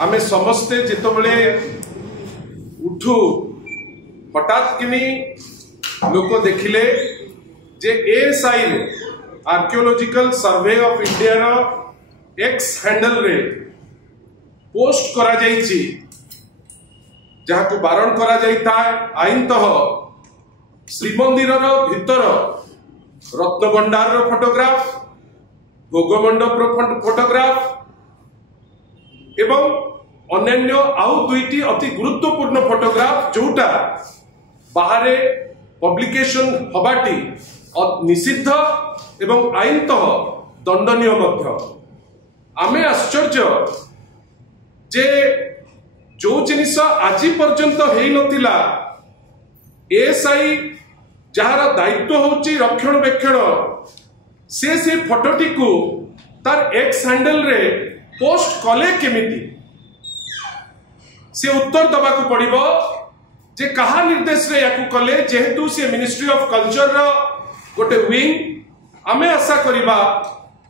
आमे समस्ते जितेबले उठू हठात किनी लोक देखिले जे ASI archaeological survey of India रो एक्स हैंडल रे पोस्ट करा जाइछि जहाँ को बारण करा जाइता आईनतः श्रीमंदिर भितर रत्न भंडार फोटोग्राफ भोग मंडप फोटोग्राफ एवं अन्य आउ दुईटी अति गुरुत्वपूर्ण फोटोग्राफ जोटा बाहर पब्लिकेशन हबाटी निषिद्ध एवं आईनतः दंडनीय मध्य आमे आश्चर्य जे जो जिनिस आज पर्यंत हेई नथिला एएसआई जार दायित्व होची रक्षणबेक्षण से फोटोटी को तार एक्स हैंडल रे पोस्ट कले केमिति से उत्तर दबाकू पड़िबो जे कहा निर्देश रे याकू कले जेहेतु से मिनिस्ट्री ऑफ कल्चर रो गोटे विंग आमे आशा करिबा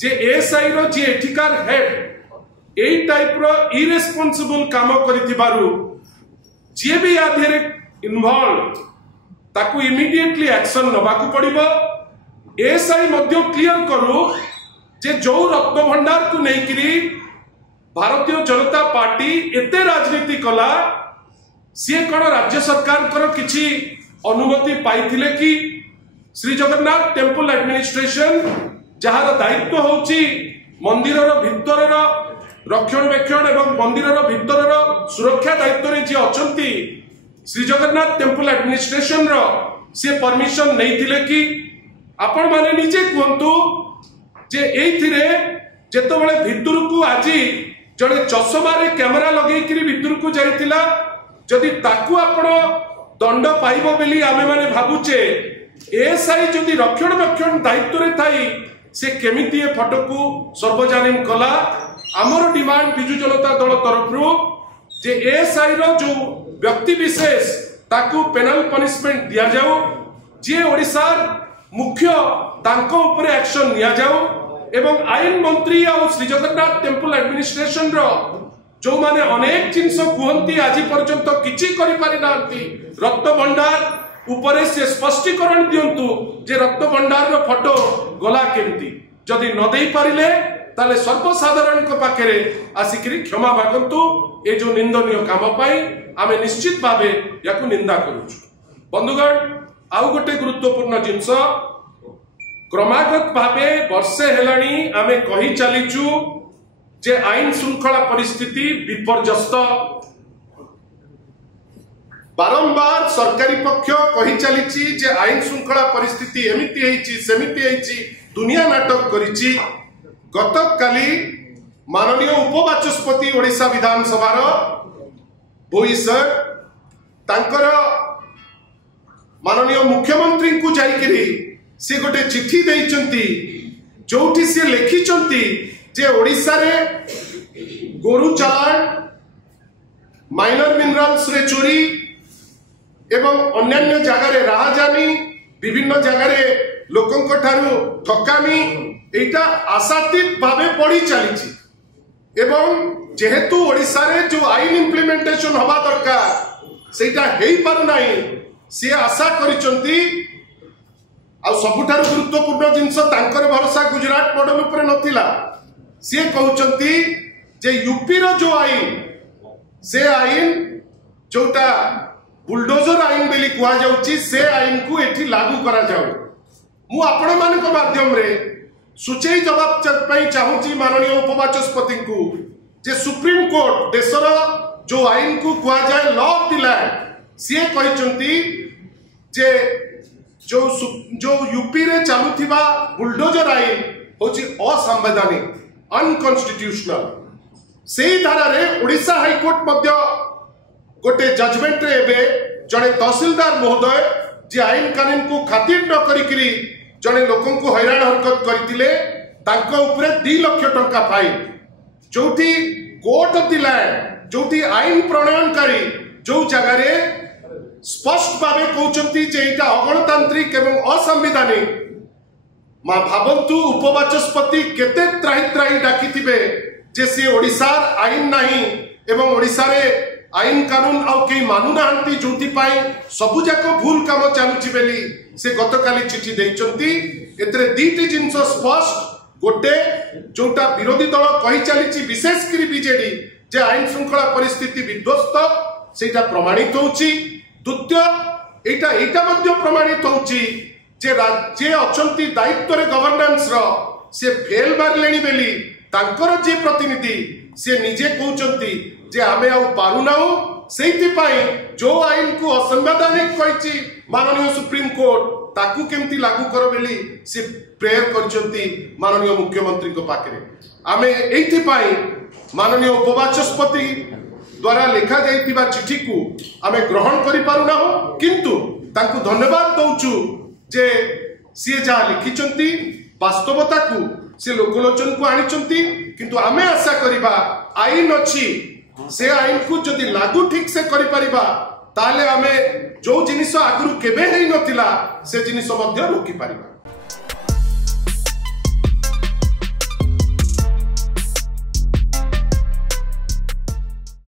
जे एएसआई रो जे एठिकार हेड एई टाइप रो इरेस्पोंसिबल काम करिथिबारु जे भी आधेरे इन्वॉल्व ताकू इमीडिएटली एक्शन नबाकू पड़िबो एएसआई मध्य क्लियर करू जे जो रत्न भंडार को नेकिरी भारतीय जनता पार्टी एते राजनीति कला सी कौन राज्य सरकार कर किछि अनुमति पाइथिले कि श्री जगन्नाथ टेम्पल एडमिनिस्ट्रेशन जहार दायित्व होची मंदिर भितर रक्षणबेक्षण एवं मंदिर भितर सुरक्षा दायित्व रे जे अछंती श्री जगन्नाथ टेम्पल एडमिनिस्ट्रेशन रो से परमिशन नैथिले कि आपण माने निजे कहंतु जे एइथिरे जेतबेले भितर को आजी जड़े चषमा रे कैमरा लगे भितर को जाइतिला जदि ताकू आपण दंड पाइबो बेली आमे माने भाबुचे एएसआई जदि रक्षणबेक्षण दायित्व रे थाई से केमिति ए फोटो को सर्वजनीन कला आमर डिमांड बिजु जनता दल तरफ जे एएसआई रो जो व्यक्ति विशेष ताकू पेनल पनिशमेंट दिया जाऊ जे ओडिसार मुख्य तांको ऊपर एक्शन निया जाऊ एवं आईन मंत्री और श्री जगन्नाथ टेम्पल एडमिनिस्ट्रेशन रो जो माने अनेक जिनस कहती आज पर्यंत किछि करि पारि नांती रत्न भंडार ऊपर से स्पष्टीकरण दियंतु जे रत्न भंडार रो फोटो गला केमती जदि न देई पारिले ताले सर्वसाधारण को पाखरे आसिकरी क्षमा मागंतु ए जो निंदनीय काम पाई आमे निश्चित भावे याकू निंदा करूछु बंधुगण आउ गोटे गुरुत्वपूर्ण जिनस क्रमागत भावे वर्षे हेलाणी आमे कही चलीचु जे आईन श्रृंखला परिस्थिति विपर्यस्त बारंबार सरकारी पक्ष कही चलीची जे आईन श्रृंखला परिस्थिति एमिति हेची सेमिति हेची दुनिया नाटक करिची गतकाली माननीय उपबाचस्पति ओडिशा विधानसभा भोई सर तांकर माननीय मुख्यमंत्री को जाइकरी से गोटे चिठी देइचंती जोठी से लिखिचंती जे ओडिसा रे गोरु चालान माइनर मिनरल्स रे चोरी एवं अन्य जगह रे राहजानी विभिन्न जगह रे लोकंक ठारू ठकामी एटा आशातीत भावे पड़ी चलीची एवं जेहेतु ओडिसा रे जो आईन इम्प्लीमेंटेशन हवा दरकार सेटा हेई पारु नाही से आशा करिचंती आ सबुठार गुरुत्वपूर्ण जिनस तांकर भरोसा गुजरात मॉडल ऊपर नथिला से कहउचंती जे यूपी रो जो आईन से आईन जोटा बुलडोजर आईन बेली कुआ जाउची से आईन को एठी लागू करा जाऊ मु आपण मानक माध्यम रे सुचेई जवाब पई चाहूची माननीय उपबाचस्पति को जे सुप्रीम कोर्ट देशर जो आईन को कुआ जाए लॉ ऑफ द लैंड से कहचंती जे जो यूपी रे चालुथिबा बुलडोजर आईन होची असंवैधानिक अनकॉन्स्टिट्यूशनल से धारा रे ओडिशा हाईकोर्ट मध्य गोटे जजमेंट रे एबे जड़े तहसीलदार महोदय जे आईन कानून को खातिर न करिकरी जड़े लोकों को हैरान हरकत करथिले तांको ऊपर 2 लाख टंका फाइन जोठी कोर्ट ऑफ द लैंड जोठी आईन प्रणयनकारी जो जगह रे स्पष्ट भावे कहउचंती जे एटा अगणतांत्रिक एवं असंवैधानिक मा भावंतु उपबाचस्पति केते त्राही त्राही डाकिथिबे जे से ओडिसार आईन नाही एवं ओडिशा रे आईन कानून आउ के मानु नाहंती जोंति पाई सबु जाक भूल काम चालुची बेली से गतकाली चिठी देइचंती। एतरे दीटी जिंस स्पष्ट गोटे जोटा विरोधी दल कही चली विशेषकर बीजेडी जे आईन श्रृंखला परिस्थिति विध्वस्त सेटा प्रमाणित होउची। द्वितीय एटा प्रमाणित होउची जे राज्य अचंती दायित्व रे गवर्नेंस रो से फेल मारलेनी बेली तांकर जे प्रतिनिधि से निजे कहउचंती जे आमे आउ पारुनाउ सेति पाई जो आईन को असंवैधानिक कहिची माननीय सुप्रीम कोर्ट ताकू केमती लागू कर बेली से प्रेयर करचंती माननीय मुख्यमंत्री को पाखरे। आमे एथि पाई माननीय उपवाचस्पति द्वारा लिखा जाइतिबा चिठी को आमे ग्रहण करि पारुना हो, किंतु ताकू धन्यवाद दउचु जे सी जा लिखिचंती वास्तवता को से लोकलोचन को आनिचंती। किंतु आमे आशा करिबा आईन अछि से आईन को जदि लागू ठीक से करि परिबा ताले आमे जो जिनिस आगुरु केबे हेइ नथिला से जिनिस मध्य रोकी परिबा।